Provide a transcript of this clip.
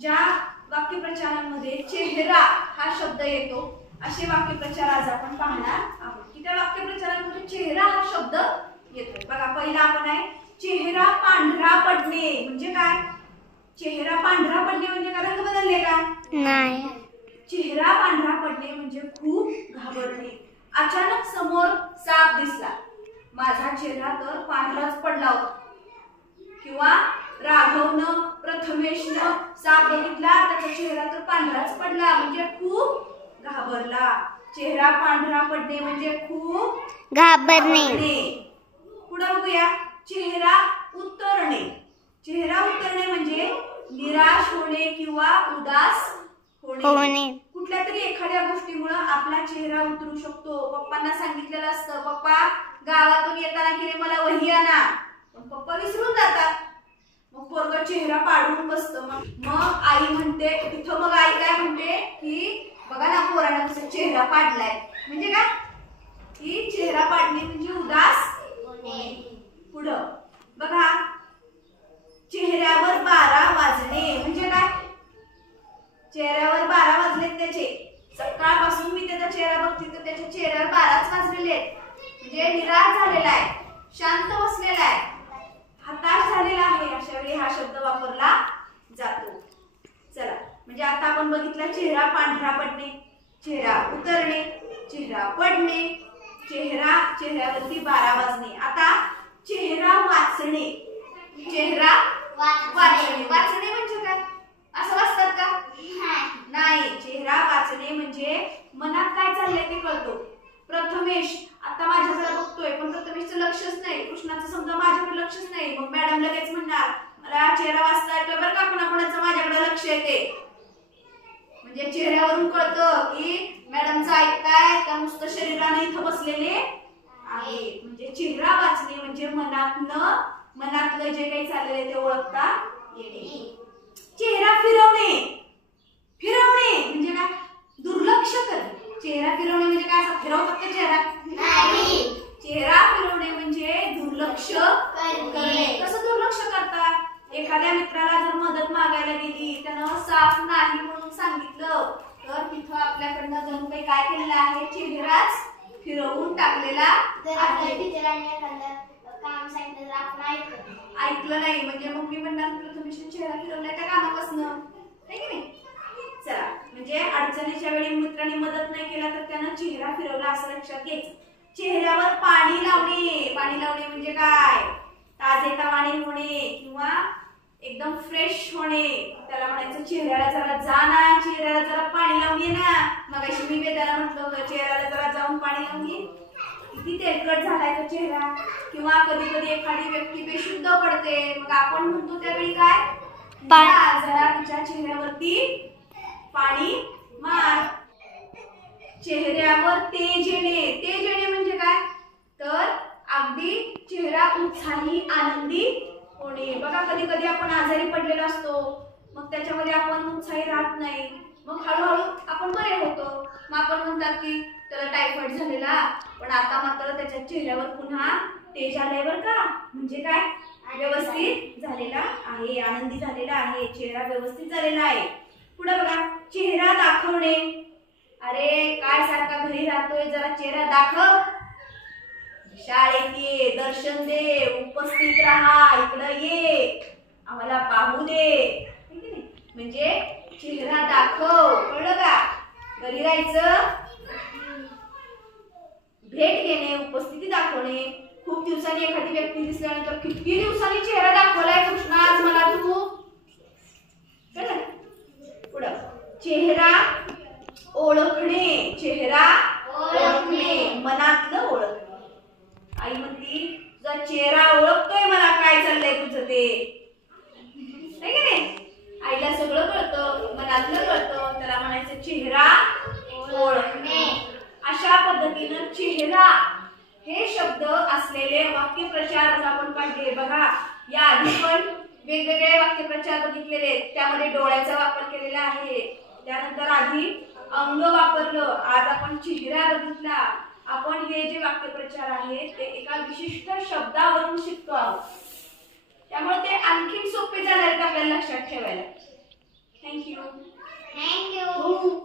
ज्या वाक्यप्रचारांमध्ये चेहरा हा शब्द येतो असे वाक्यप्रचार आज आपण पाहणार आहोत की त्या वाक्यप्रचारांमध्ये चेहरा हा शब्द येतो। बघा पहिला आपण आहे चेहरा पांढरा पडणे म्हणजे काय? चेहरा पांढरा पडणे म्हणजे काय? रंग बदलले का? नाही। चेहरा पांढरा पडणे म्हणजे खूप घाबरणे। अचानक समोर साप दिसला, माझा चेहरा तर पांढराच पडला होता। किंवा राघवनं प्रथमेशनं साप बघितला, त्याचा चेहरा तर पांढराच पडला म्हणजे खूप घाबरला। चेहरा पांढरा पडणे म्हणजे खूप घाबरणे। पुढे बघूया चेहरा उतरणे। चेहरा उतरणे म्हणजे निराश होणे किंवा उदास होणे। कुठल्या तरी एखाद्या गोष्टीमुळे आपला चेहरा उतरू शकतो। पप्पांना सांगितलेलं असतं पप्पा गावातून येताना की मला वही आणा, पण पप्पा विसरून जातात, मग पोरगा चेहरा पाडून बसतं। मग आई म्हणते तिथं, मग आई काय म्हणते की बघा ना पोराला कसा चेहरा पाडलाय म्हणजे काय? की चेहरा पाडणे म्हणजे उदास होणे। पुढं बघा चेहऱ्यावर 12 वाजणे म्हणजे काय? चेहऱ्यावर 12 वाजलेत त्याचे, सकाळपासून मी त्याचा चेहरा बघते तर त्याच्या चेहऱ्यावर 12च वाजलेले आहेत म्हणजे निराश झालेला आहे, शांत बसलेला आहे, हताश झालेला आहे। अशा वेळी हा शब्द वापरला जातो। चला म्हणजे आता आपण बघितला चेहरा पांढरा पडणे, चेहरा उतरणे, चेहरा पडणे, चेहऱ्यावरती 12 वाजणे। आता चेहरा वाचणे। चेहरा वाचणे म्हणजे काय? असं वाचतात का? नाही। चेहरा वाचणे म्हणजे मनात काय चाललंय ते कळतो। प्रथमेश आता माझ्याकडे बघतोय पण प्रथमेशचं लक्षच नाही, कृष्णाचं समजा माझ्याकडे लक्षच नाही, मग मॅडम लगेच म्हणणार मला चेहरा वाचता येतोय बरं का, कोणाकोणाचं माझ्याकडे लक्ष येते। म्हणजे चेहऱ्यावरून कळतं की मॅडमचं ऐकताय का नुसतं शरीराने इथं बसलेले आहे। म्हणजे चेहरा वाचणे म्हणजे मनातलं जे काही चाललेलं ते ओळखता येणे। चेहरा फिरवणे म्हणजे काय? दुर्लक्ष करणे। चेहरा फिरवणे म्हणजे काय? असं फिरवतात का चेहरा? नाही। चेहरा फिरवणे म्हणजे दुर्लक्ष करणे। कसं दुर्लक्ष करतात? एखाद्या मित्राला जर मदत मागायला गेली, त्यानं साफ नाही म्हणून सांगितलं तर तिथं आपल्याकडनं जणू काही काय केलेलं आहे? चेहराच फिरवून टाकलेला आहे। काम सांगितलं आपण ऐकलं नाही म्हणजे मग मी म्हणणार प्रथमेश चेहरा फिरवलाय त्या कामापासून, आहे की नाही? चला म्हणजे अडचणीच्या वेळी मित्रांनी मदत नाही केला तर त्यानं चेहरा फिरवला असं लक्षात घ्यायचं। चेहऱ्यावर पाणी लावणे। पाणी लावणे म्हणजे काय? ताजेतवाने होणे किंवा एकदम फ्रेश होणे। त्याला म्हणायचं चेहऱ्याला जरा जा ना, चेहऱ्याला जरा पाणी लावून ये ना। मगाशी मी वेदाला म्हटलं होतं चेहऱ्याला जरा जाऊन पाणी लावून ये, किती तेलकट झालाय तो चेहरा। किंवा कधी कधी एखादी व्यक्ती बेशुद्ध पडते, मग आपण म्हणतो त्यावेळी काय? जरा तिच्या चेहऱ्यावरती पाणी मार। चेहऱ्यावर तेज येणे। तेज येणे म्हणजे काय? तर अगदी चेहरा उत्साही आनंदी होणे। बघा कधी कधी आपण आजारी पडलेलो असतो, मग त्याच्यामध्ये आपण उत्साही राहत नाही, मग हळूहळू आपण बरे होतो, मग आपण म्हणतात की त्याला टायफॉइड झालेला पण आता मात्र त्याच्या चेहऱ्यावर पुन्हा तेज आलंय बरं का, म्हणजे काय? व्यवस्थित झालेला आहे, आनंदी झालेला आहे, चेहरा व्यवस्थित झालेला आहे। पुढे बघा चेहरा दाखवणे। अरे काय सारखा घरी राहतोय, जरा चेहरा दाखव, शाळेत ये, दर्शन दे, उपस्थित राहा, इकडे ये, आम्हाला पाहू दे, म्हणजे चेहरा दाखव, कळलं का? घरी राहायचं, भेट घेणे, उपस्थिती दाखवणे। खूप दिवसांनी एखादी व्यक्ती दिसल्यानंतर किती दिवसांनी चेहरा दाखवलाय कृष्णा आज मला तू, कळलं? पुढं चेहरा ओळखणे। चेहरा ओळखणे मनातलं ओळखणे। आई म्हणती तुझा चेहरा ओळखतोय मला काय चाललंय तुझं ते, नाही की नाही? आईला सगळं कळतं, मनातलं कळतं, त्याला म्हणायचं चेहरा ओळखणे। अशा पद्धतीनं चेहरा हे शब्द असलेले वाक्यप्रचार आपण पाहिले। बघा या आधी पण वेगवेगळे वाक्यप्रचार बघितलेले, त्यामध्ये डोळ्याचा वापर केलेला आहे, त्यानंतर आधी अंग वापरलं, आज आपण चेहरा बघितला। आपण हे जे वाक्यप्रचार आहेत ते एका विशिष्ट शब्दावरून शिकतो आहोत, त्यामुळे ते आणखी सोपे जाणार आपल्याला लक्षात ठेवायला। थँक्यू. थँक्यू.